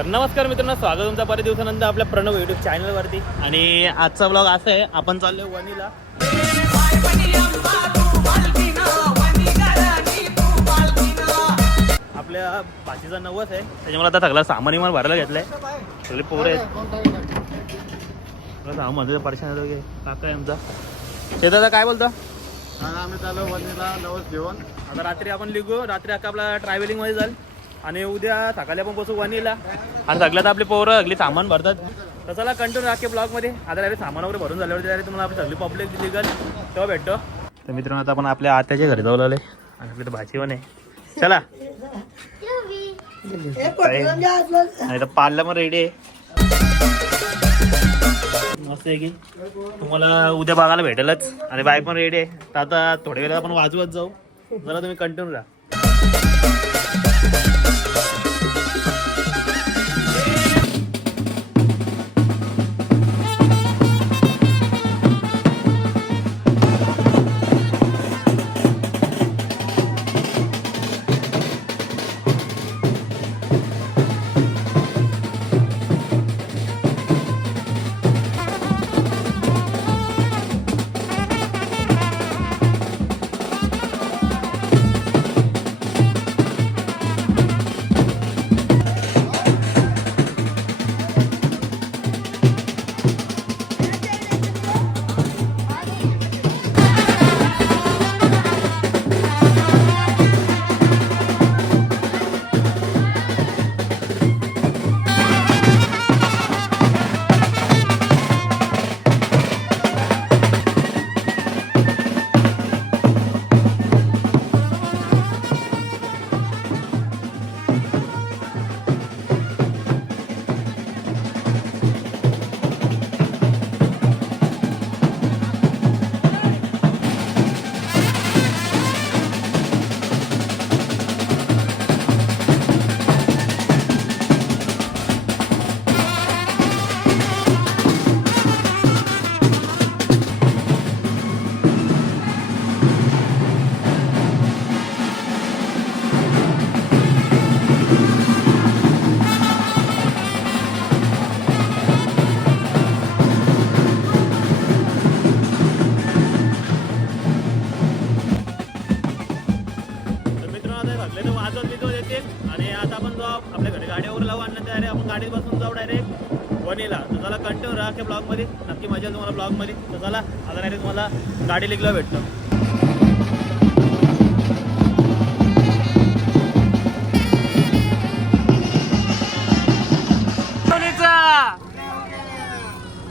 तर नमस्कार मित्रांनो, स्वागत तुमचा बऱ्याच दिवसानंतर आपल्या प्रणव यूट्यूब चॅनलवरती. आणि आजचा ब्लॉग असा आहे, आपण चाललोय वणीला. आपल्या भाषेचा नवस आहे, त्याच्यामुळे आता सगळं सामान इमान भरायला घेतलंय. सगळे पोरं आहेत, सामान परेशान वगैरे. काका आहे आमचा शेताचा. काय बोलतो? आम्ही चालू वणीला नवस घेऊन. आता रात्री आपण निघू. रात्री अख्खा आपला ट्रॅव्हलिंग मध्ये जाईल आणि उद्या सकाळी आपण पोहोचू वणीला. आणि सगळ्यात आपले पोरं अगली सामान भरतात. तर चला कंटिन्यू राखे ब्लॉगमध्ये. आता डायरेक्ट सामान वगैरे भरून झाल्यावरती डायरेक्ट तुम्हाला आपली सगळी पब्लिक निघाल तेव्हा भेटतो. तर मित्रांनो, आता आपण आपल्या आत्याच्या घरी जाऊ लागले आणि आपली तर भाजी पण आहे. चला आणि पार्लर पण रेडी आहे. मस्त आहे की तुम्हाला उद्या बघायला भेटेलच. आणि बाईक पण रेडी आहे. तर आता थोड्या वेळात आपण वाजवत जाऊ. जरा तुम्ही कंटिन्यू राहा. आणि आता आपण जाऊ आपल्या घरी गाडीवर लावू. आणि डायरेक्ट आपण गाडीत बसून जाऊ डायरेक्ट वणीला. तर चला कंटिन्यू राहा की ब्लॉगमध्ये. नक्की मजा येईल तुम्हाला ब्लॉगमध्ये. तर चला आता डायरेक्ट तुम्हाला गाडी लिखला भेटतो.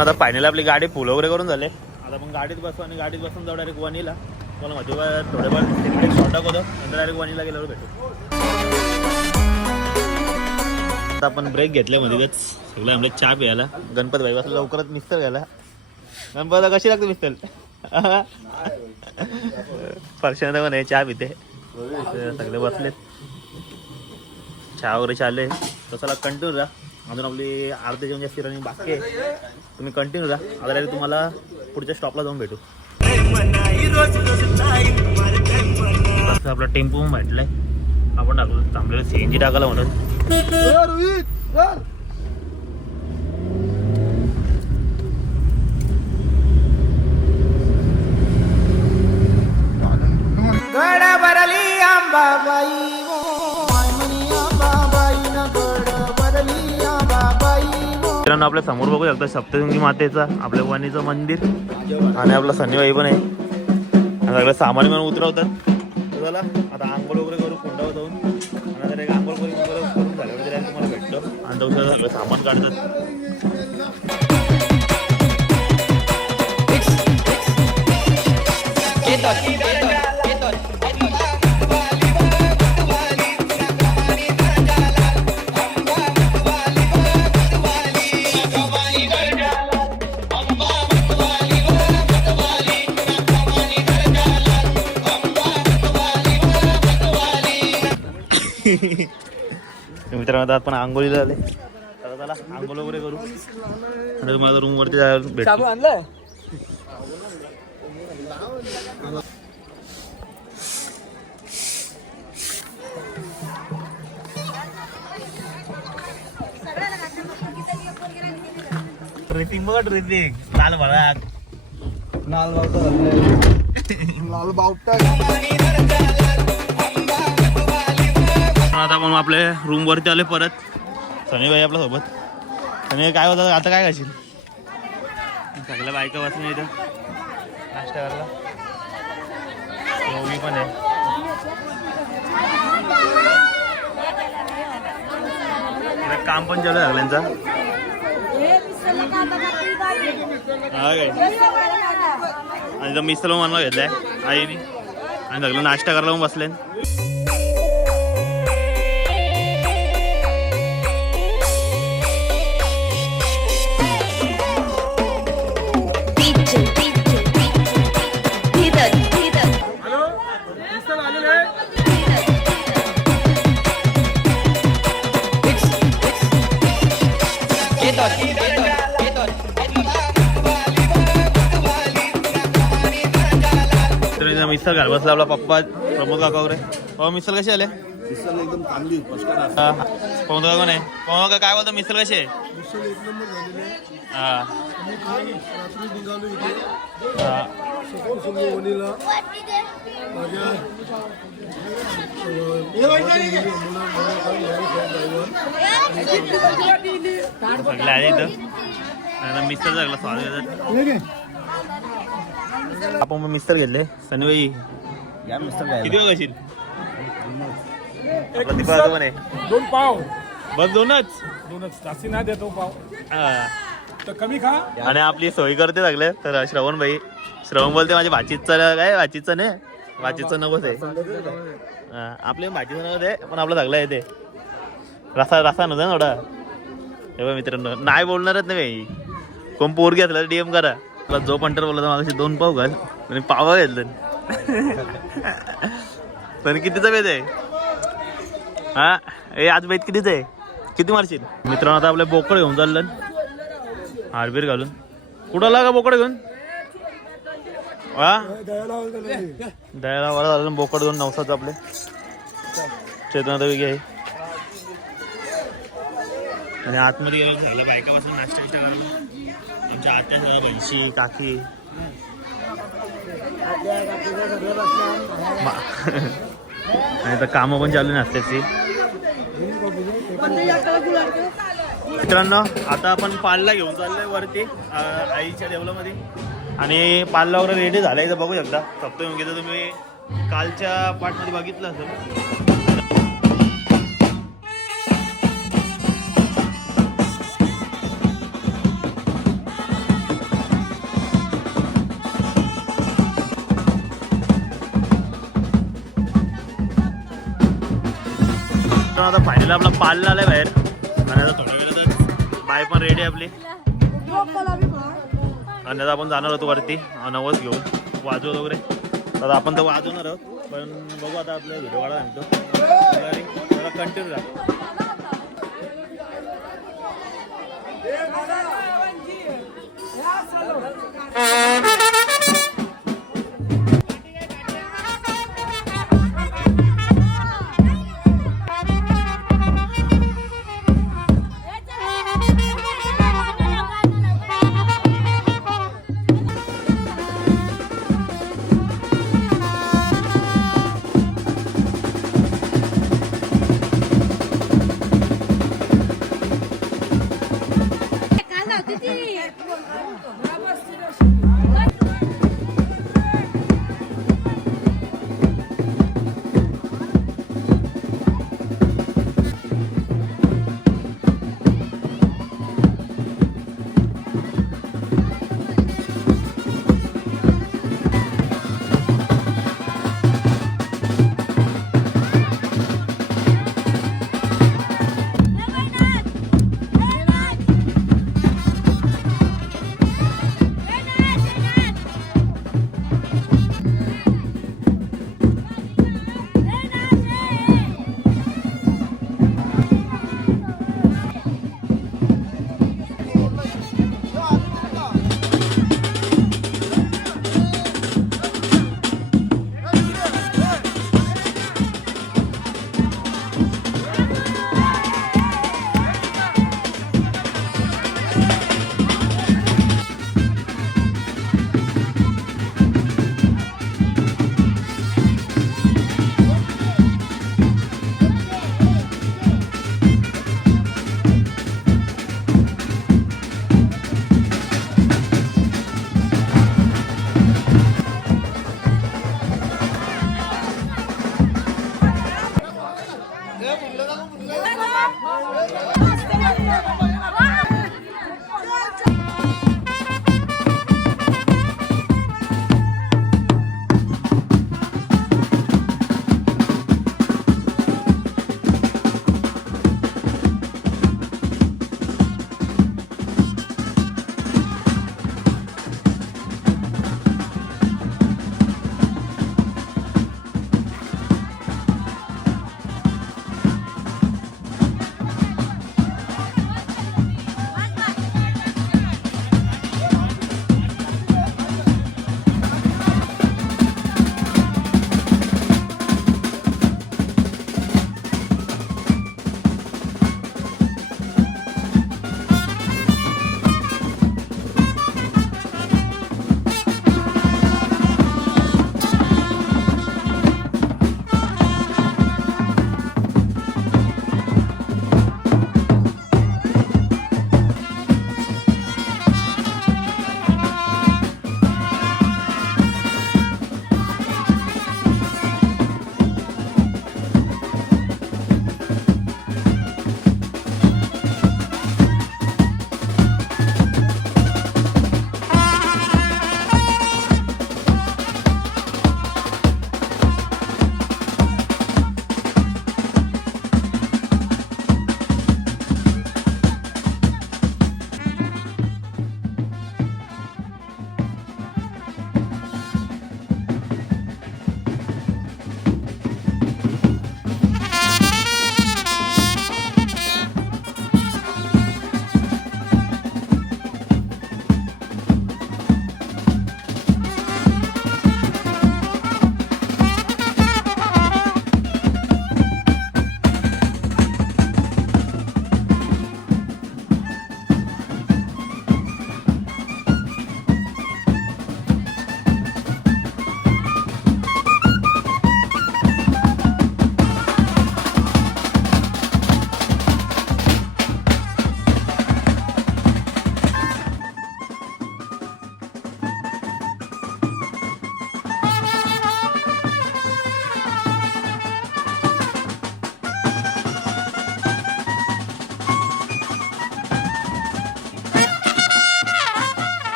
आता फायनल आपली गाडी फुल वगैरे करून झाले. आता आपण गाडीत बसू आणि गाडीत बसून जाऊ डायरेक्ट वणीला. मला मध्ये थोडेफार शॉर्ट होतं, नंतर डायरेक्ट वणीला गेल्यावर भेटू. आता आपण ब्रेक घेतल्यामध्येच सगळं आपल्या चहा प्यायला. गणपत भाई बसला लवकरच मिस्तर घ्यायला. गणपत कशी लागते मिस्तर? फरशांना पण आहे, चहा पिते. सगळे बसलेत, चहा वगैरे चालले. तर चला कंटिन्यू राहा. अजून आपली अर्धे जेवण जास्ती रनिंग बाकी आहे. तुम्ही कंटिन्यू राहा. आता डायरेक्ट तुम्हाला पुढच्या स्टॉपला जाऊन भेटू. आपला टेम्पो भेटलाय. आपण टाकलो थांबलेलं सीएनजी टाकायला म्हणून. मित्रांनो, आपल्या समोर बघू शकता सप्तशृंगी मातेचा आपल्या वणीचं मंदिर. आणि आपला सन्नीबाई पण आहे. सगळं सामान पण उतरवतात. झाला आता आंघोळ वगैरे करू कुंडावर जाऊन. आणि आता एक आंघोळ करून झाल्यावर तुम्हाला भेटतो. आणि जाऊ सगळं सामान काढतात. मित्रांनो, आपण आंघोळीला आले. चला आंघोळ वगैरे करू आणि तुम्हाला रूम वरती जायला भेटतो. आणलाय ड्रेसिंग बघा ड्रेसिंग लाल भडक लाल बावटा आता आपण आपल्या रूम वरती आले परत. सनी भाई आपल्या सोबत. सनी काय होतं आता काय खाशील? सगळ्या बायका वाचून येतं नाश्ता करायला. मूवी पण आहे. इथं काम पण चालू आहे सगळ्यांचा. हा काय आणि इथं मिसळ बनवा घेतलाय आईने आणि सगळं नाश्ता करायला पण बसले. मिसळ घर बसला आपला पप्पा प्रमोद काकावर आहे. बाबा मिसळ कशी आले? एकदम चांगली प्रमोद काका नाही. प्रमोद काका काय बोलतो मिसळ कशी आहे? हा मिसळ लागला स्वागत. आपण मिस्टर घेतले. सनी भाई या मिस्टर किती वेळ घेशील? पण आहे 2 पाव बस दोनच जास्ती नाही देतो पाव हा. तर कमी खा. आणि आपली सोय करते लागले तर श्रवण भाई. श्रवण बोलते माझ्या भाचीचं काय भाचीचं नाही भाचीचं नकोच आहे. आपले भाचीचं नकोच आहे पण आपलं सगळं येते. रसा रसा नव्हता थोडा. हे मित्रांनो नाही बोलणारच नाही भाई. कोण पोर घेतला डीएम करा. जो पंटर बोलला मागाशी 2 पाव घाल आणि पावा घेतलं. पण कितीचा बेत आहे हा? ए आज बेत कितीच आहे? किती मारशील? मित्रांनो आता आपल्या बोकड घेऊन चाललं हारबीर घालून. कुठं लागा बोकड घेऊन हा दयाला वडा झालं. बोकड घेऊन 900 आपले चेतनाथ आहे. आणि आतमध्ये झालं बायकापासून नाश्ता विष्टा करून आमच्या आत्या सगळ्या बहिशी काकी आणि आता कामं पण चालू नाश्त्याची. मित्रांनो आता आपण पालला घेऊन चाललोय वरती आईच्या देवलामध्ये. आणि पालला वगैरे रेडी झालाय इथं बघू शकता. सप्तमीगीचं तुम्ही कालच्या पाठमध्ये बघितलं असेल. आता फायनल आपला पालला आलाय बाहेर. आणि आता थोड्या वेळातच बाय पण रेडी आपली. आणि आता आपण जाणार होतो वरती नवस घेऊन वाजवत वगैरे. तर आपण तर वाजवणार आहोत पण बघू आता आपल्या व्हिडिओ वाढा सांगतो जरा कंटिन्यू राहा.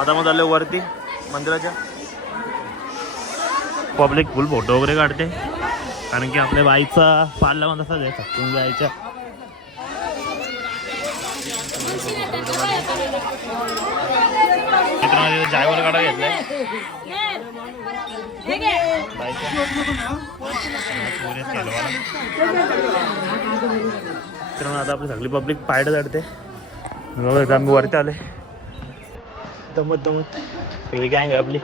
आता मग आले वरती मंदिराच्या. पब्लिक फुल फोटो वगैरे काढते कारण की आपल्या बाईचा पाडला पण तसाच आहे सचिन जायच्या. मित्रांनो जायवर काढा घेतलाय मित्रांनो. आता आपली सगळी पब्लिक पायड चढते. आम्ही वरती आले दमत दमत सगळी गँग आहे आपली.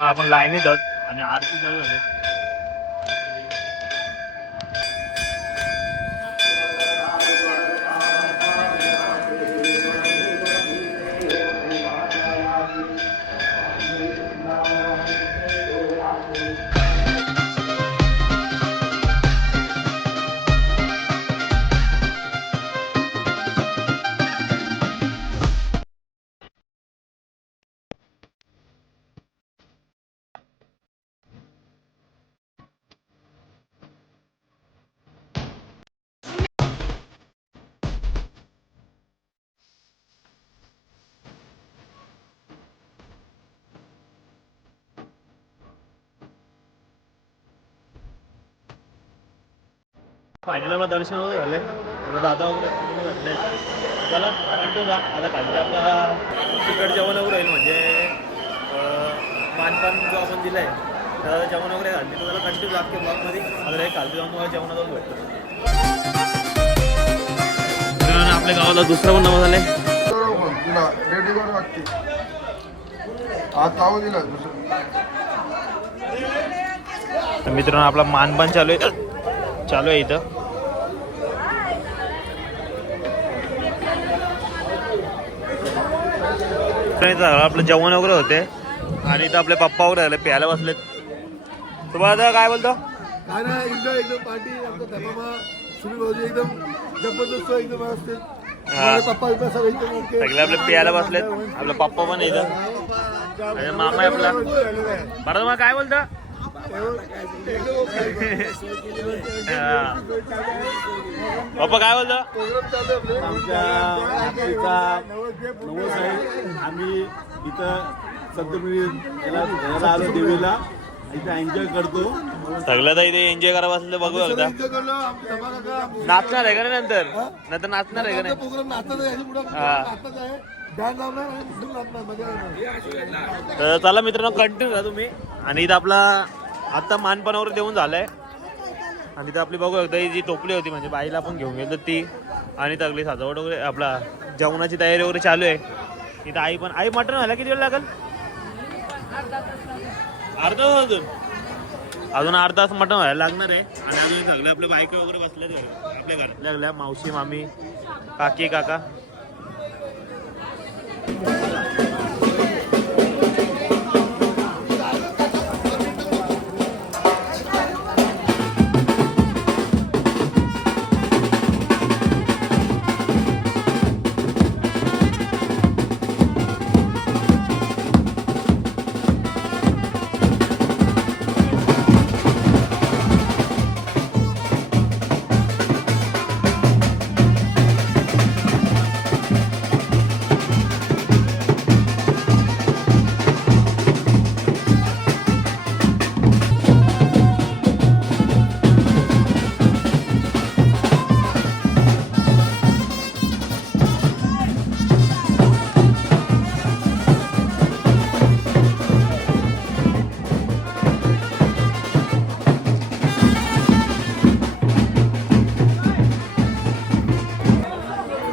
आपण लाईन येतात आणि आरती चालू झाली. फायनल दर्शन वगैरे झाले. दादा वगैरे घातले. चला आता खाली आपला तिकट जेवण वगैरे होईल म्हणजे मानपान जो आपण दिलाय तर जेवण वगैरे घालते तुम्हाला कंटिन्यू लागते ब्लॉकमध्ये. आता खालती जाऊन तुम्हाला जेवण जाऊन भेटतो. आपल्या गावाला दुसरा पण नाव झालंय. मित्रांनो आपला मानपान चालू आहे इथं. आपलं जेवण वगैरे होते आणि इथं आपले पप्पा वगैरे आले प्यायला बसलेत. तुम्हाला काय बोलतो काय ना एन्जॉय एकदम पार्टी आमचा धर्मा सुनील भाऊजी एकदम जबरदस्त एकदम असते. पप्पा सगळे आपले प्यायला बसलेत. आपला पप्पा पण इथं आणि मामा आहे आपला. बरं तुम्हाला काय बोलतो पप्पा काय बोलतो. आम्ही इथं सध्या आलो देवीला इथं एन्जॉय करतो. सगळं तर इथे एन्जॉय करावं असेल तर बघू शकता. नाचणार आहे का नाही नंतर नंतर नाचणार आहे का नाही. तर चला मित्रांनो कंटिन्यू करा तुम्ही. आणि इथं आपला आता मानपान वगैरे देऊन झालंय आणि इथं आपली बघू शकता जी टोपली होती म्हणजे बाईला आपण घेऊन गेलो ती आणि सगळी सजावट वगैरे आपला जेवणाची तयारी वगैरे चालू आहे. इथं आई पण आई मटण व्हायला किती वेळ लागेल. अर्धा तास अजून अर्धा तास मटण व्हायला लागणार आहे. आणि अजून सगळे आपले बायका वगैरे बसल्यात आपल्या घरातल्या लागल्या मावशी मामी काकी काका.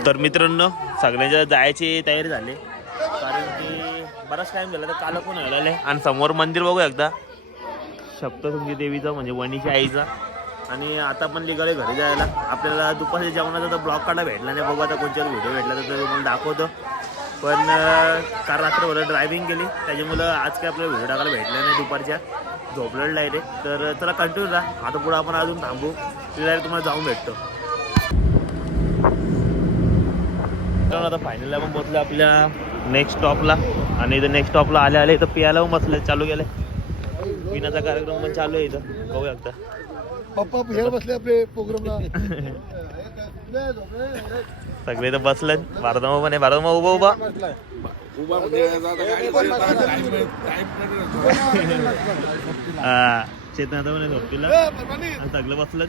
तर मित्रांनो सगळ्यांच्या जायची तयारी झाली कारण की बराच टाइम झाला तर काल पण आलेले. आणि समोर मंदिर बघू एकदा सप्तशृंगी देवीचं म्हणजे वणीच्या आईचा. आणि आता पण निघाले घरी जायला. आपल्याला दुपारच्या जेवणाचा तर ब्लॉग काढा भेटला नाही. बघू आता कोणत्या व्हिडिओ भेटला तर तुम्हाला दाखवतो. पण काल रात्रभर ड्रायव्हिंग केली त्याच्यामुळं आज काय आपल्याला व्हिडिओ टाकायला भेटला नाही. दुपारच्या झोपलेलं डायरेक्ट. तर चला कंटिन्यू राहा. आता पुढं आपण अजून थांबू तिला तुम्हाला जाऊन भेटतो. आता फायनल आपण पोहोचलो आपल्या नेक्स्ट स्टॉपला. आणि इथं नेक्स्ट स्टॉपला आले इथं पियाला पण बसले चालू केले. पिण्याचा कार्यक्रम पण चालू आहे इथं बघू शकता. पप्पा फिरायला बसले आपले प्रोग्रामला. सगळे तर बसले. भारतमा पण आहे. भारतमा उभा उभा हा चेतन आता पण झोपतीला आणि सगळं बसलं.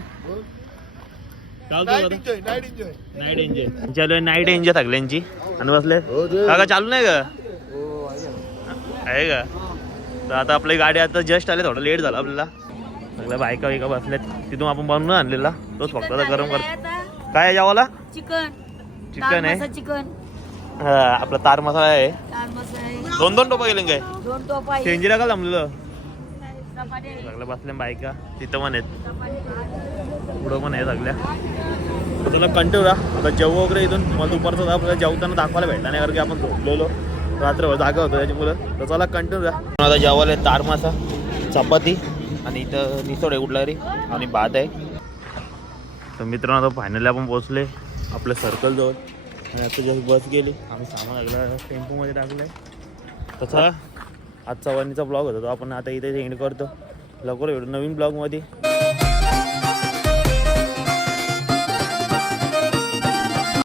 Night enjoy. नाईट एन्जॉय चालू आहे. नाईट एन्जॉय सगळ्यांची आणि बसले. का चालू नाही का आहे का? तर आता आपली गाडी आता जस्ट आली. थोडं लेट झालं आपल्याला. सगळ्या बायका बिका बसल्यात. तिथून आपण बनवून आणलेला तोच फक्त आता गरम कर. काय आहे जेवायला? चिकन आहे. चिकन हा आपला तार मसाला आहे. तार मसाला दोन दोन टोपा गेले काय? 2 टोप आहे. चेंजीला का जमलेलं? चपाती सगळ्या बसल्या बायका तिथं पण आहेत. पुढं पण आहे सगळ्या. तुला कंटिन्यू राहा. आता जेव वगैरे इथून मला दुपारचं आपल्याला जेवताना दाखवायला भेटला नाही कारण की आपण झोपलेलो रात्रभर जागा होतो त्याच्यामुळं. तर चला कंटिन्यू राहा. आता जेवायला तार मासा चपाती आणि इथं निसोड आहे कुठला तरी आणि भात आहे. तर मित्रांनो आता फायनली आपण पोहोचले आपल्या सर्कलजवळ आणि आता जस्ट बस गेली. आम्ही सामान लागला टेम्पोमध्ये टाकलं आहे. तसा आजचा वणीचा ब्लॉग होता तो आपण आता इथे एंड करतो. लवकर भेटू नवीन ब्लॉगमध्ये.